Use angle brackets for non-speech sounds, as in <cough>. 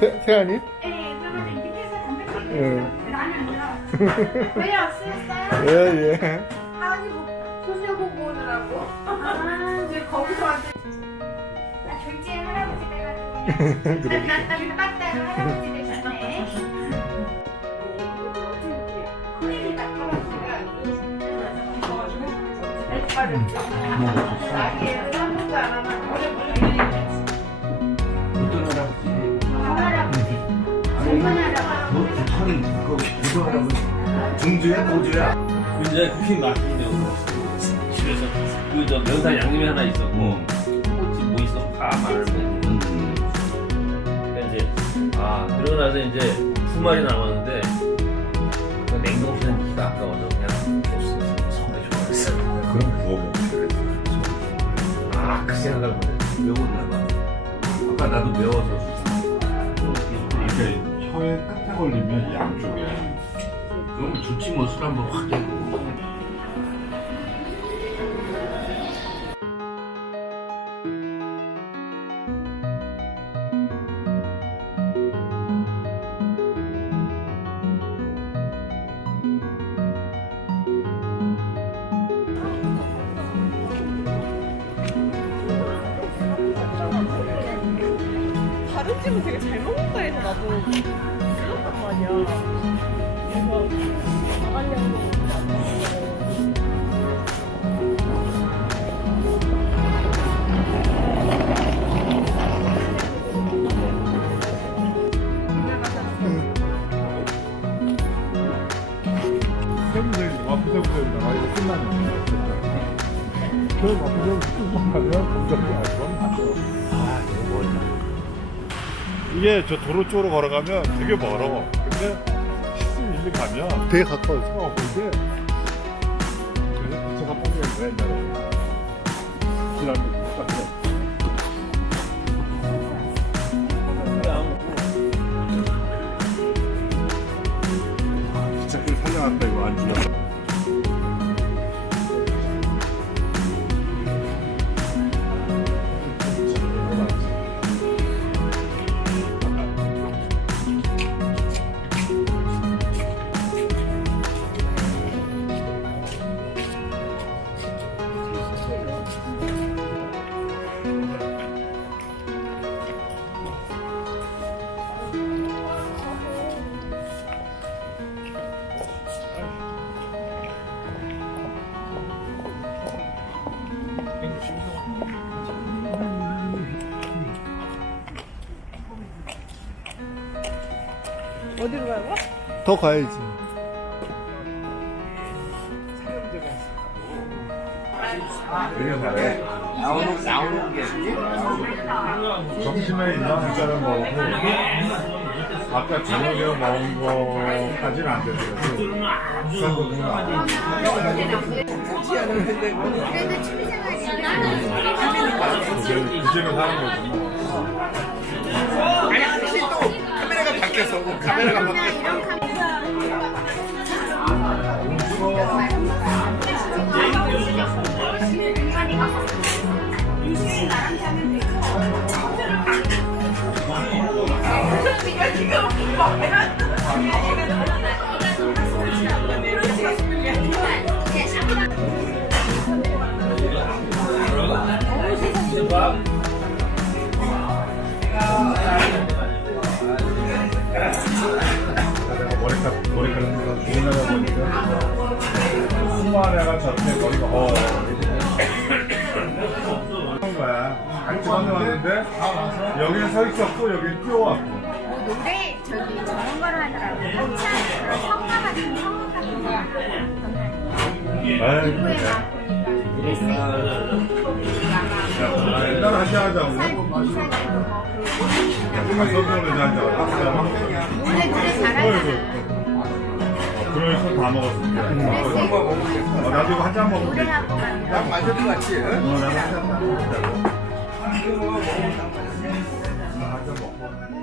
태, 태안이? 예, 그러면 밑에서 담배 피우고 예. 나는 안 들어갔어요. <laughs> 왜 없으셨어요? 예, 예. 하은이 뭐 소녀 보고 오느라고. 아, 이제 거기서. 나 둘째 할아버지 <laughs> 돼가지고 그래. <laughs> 할아버지 되셨네. 애들 한 번도 안 부탁이 그거 할아버지 중주야 고주야? 이제 그렇게 맛있네요. 집에서 그저 면사 양념이 하나 있었고 꽃이 뭐 있어 뭐. 그러니까 이제 아 그러고 나서 이제 두 마리 남았는데 그 냉동실에 기가 아까워서 그냥. 손에 좋아했어. 그럼 먹지 아그 생각을 못해. 매웠나 봐 아까 나도 매워서 이렇게 혀에 끝에 걸리면 양쪽에 그럼 좋지 뭐술 한번 확 깨고 집은 되게 잘 먹는다 해서 나도ซื้었단 말이야. 그래서 나가려고. 쌤들 와프세부터 나와 이거 끝나면 끝나면 검정이 알건 아 너무 멀다 이게 저 도로 쪽으로 걸어가면 되게 멀어. 근데 10분 일리 가면 되게 가까워. 차가 보이게 그래서 기차가 뻥이야 옛날에. 그래. 기차길 살려놨다 이거. 안 죽여 어디로 가요? 더 가야지. 되게 잘해 나오는 나오는 게 점심에 인삼자를 먹고 아까 저녁에 먹은 거까지는 안 거구나 그래도 취미생활이니까 그게 그제는 사는 또 카메라가 바뀌었어 뭐 카메라가 그냥 이런 카메라 저렇게 머리가 어. 그런 거야. 같이 건너왔는데? 여기는 서 있었고 여기는 뛰어왔고. 뭐 노래 저기 저런 걸 하더라고. 합창 그런 성가 같은 성악 같은 거. 아이 진짜 막 그랬으니까 일단 하자 정말 이제 하자. 노래 어이구 잘하잖아 오늘 술다 먹었습니다. 어, 어, 나도 한잔 먹을게. 딱 맞을 것 같지? 어, 나도 한잔 먹을게. 이거 어, 한잔 먹고.